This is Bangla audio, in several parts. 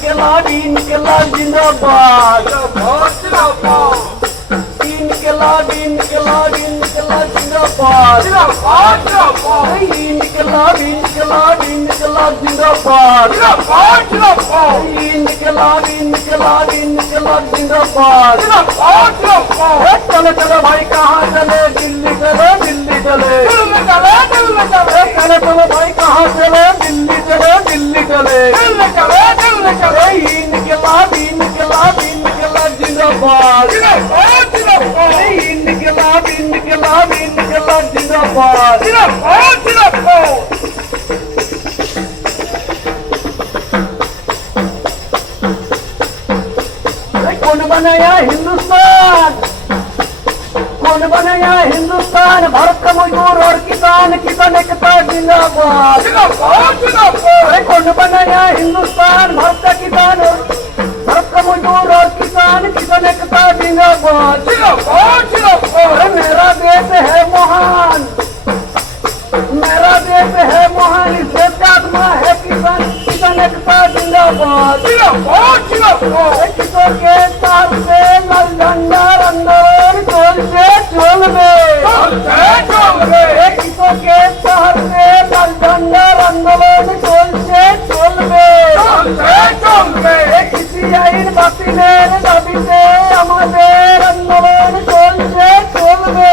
इनकलाब इनकलाब जिंदाबाद इनकलाब इनकलाब इनकलाब जिंदाबाद इनकलाब इनकलाब इनकलाब जिंदाबाद इनकलाब इनकलाब इनकलाब जिंदाबाद चले चले भाई कहाँ चले दिल्ली चले दिल्ली चले चले चले भाई कहाँ चले दिल्ली चले दिल्ली चले इनकलाब इनकलाब इनकलाब जिंदाबाद इनकलाब इनकलाब इनकलाब जिंदाबाद कौन बनाया हिंदुस्तान कौन बनाया हिंदुस्तान भारत का मजदूर और किसान किसान एकता जिंदाबाद कौन बनाया हिंदुस्तान भारत का किसान और भारत का मजदूर और किसान किसान एकता जिंदाबाद मेरा देश है महान मेरा देश है महान इस देश का आत्मा है किसान किसान एकता जिंदाबाद किशोर के साथ से लाल झंडा आंदोलन चलते चलबे किशोर के साथ से लाल झंडा आंदोलन चलते चलबे किसी आईन बातिलेर दाबिते আমাদের আন্দোলন চলছে চলবে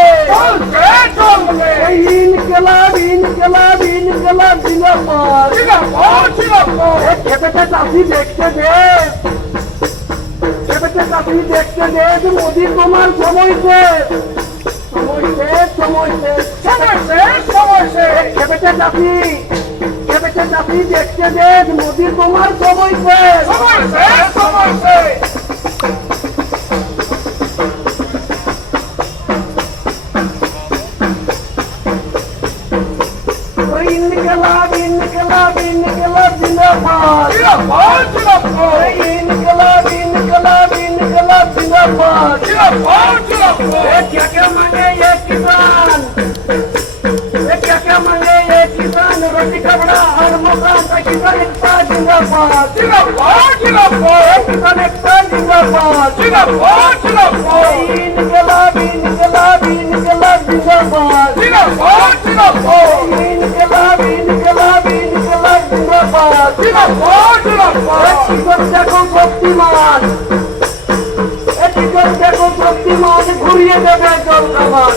ইনকলাব ইনকলাব ইনকলাব জিন্দাবাদ খেপেতে চাষি দেখতে দে খেপেতে চাষি দেখতে দে যে মোদি তোমার সময়ছে খেপেতে চাষি দেখতে দে মোদি তোমার সময়ছে इनकलाब इनकलाब इनकलाब जिंदाबाद इनकलाब इनकलाब इनकलाब जिंदाबाद क्या क्या मांगे ये किसान क्या मांगे ये किसान रोटी कपड़ा और मकान का किसान एकता जिंदाबाद किसान एकता जिंदाबाद इनकलाब इनकलाब इनकलाब जिंदाबाद इनकलाब इनकलाब इनकलाब जिंदाबाद किशोर देखो शক্তিমান किशोर देखो शক্তিমান ঘুরিয়ে দেবে জল কামান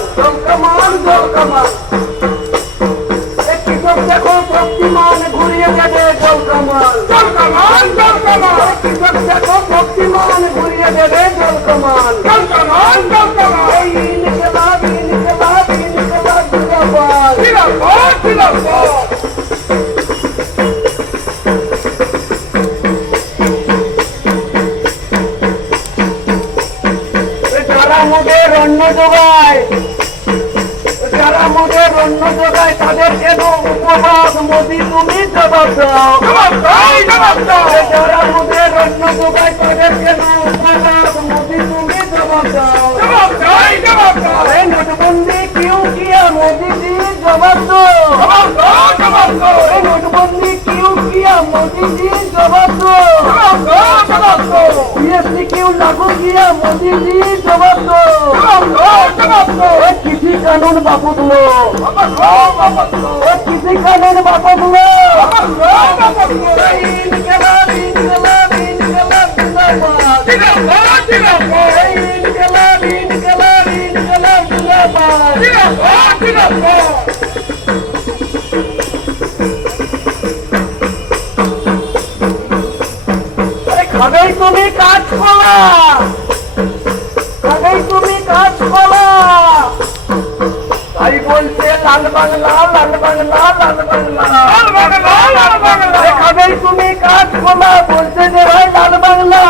কিশোর দেখো শক্তিমান ঘুরিয়ে দেবে জল কামান কিশোর দেখো শক্তিমান ঘুরিয়ে দেবে জল কামান ইনকলাব ইনকলাব ইনকলাব জিন্দাবাদ যারা আমাদের অন্ন যোগায় তাদের কেন উপবাস মোদি তুমি জবাব দাও যারা আমাদের অন্ন যোগায় তাদের কেন উপবাস মোদি তুমি জবাব দাও নোটবন্দি क्यों किया मोदी जी जवाब दो नोटबंदी क्यों किया मोदी जी जवाब दो जीएसटी क्यों लागू किया मोदी जी जवाब दो किसी कानून वापस लो किसी कानून वापस लो इनकलाब इनकलाब इनकलाब जिंदाबाद इनकलाब इनकलाब इनकलाब जिंदाबाद খাবেই তুমি কাঁচকলা তাই বলছে লাল বাংলা খাবেই তুমি কাঁচকলা বলছে যে ভাই লাল বাংলা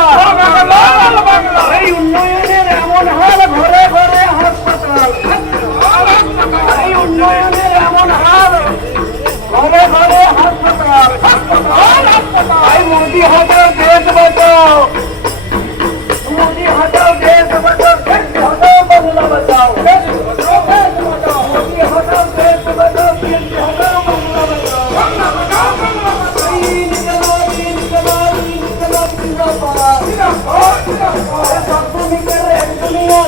এই উন্নয়নের এমন হাল ঘরে ঘরে হাসপাতাল এই উন্নয়নের এমন হাল ঘরে ঘরে হাসপাতাল এই মোদি হটাও দেশ বাঁচাও মোদি হটাও দেশ বাঁচাও হটাও বাংলা বাঁচাও মোদি হটাও দেশ বাঁচাও হটাও বাংলা বাঁচাও ইনকলাব ইনকলাব ইনকলাব सब तुम्ही कर रे दुनिया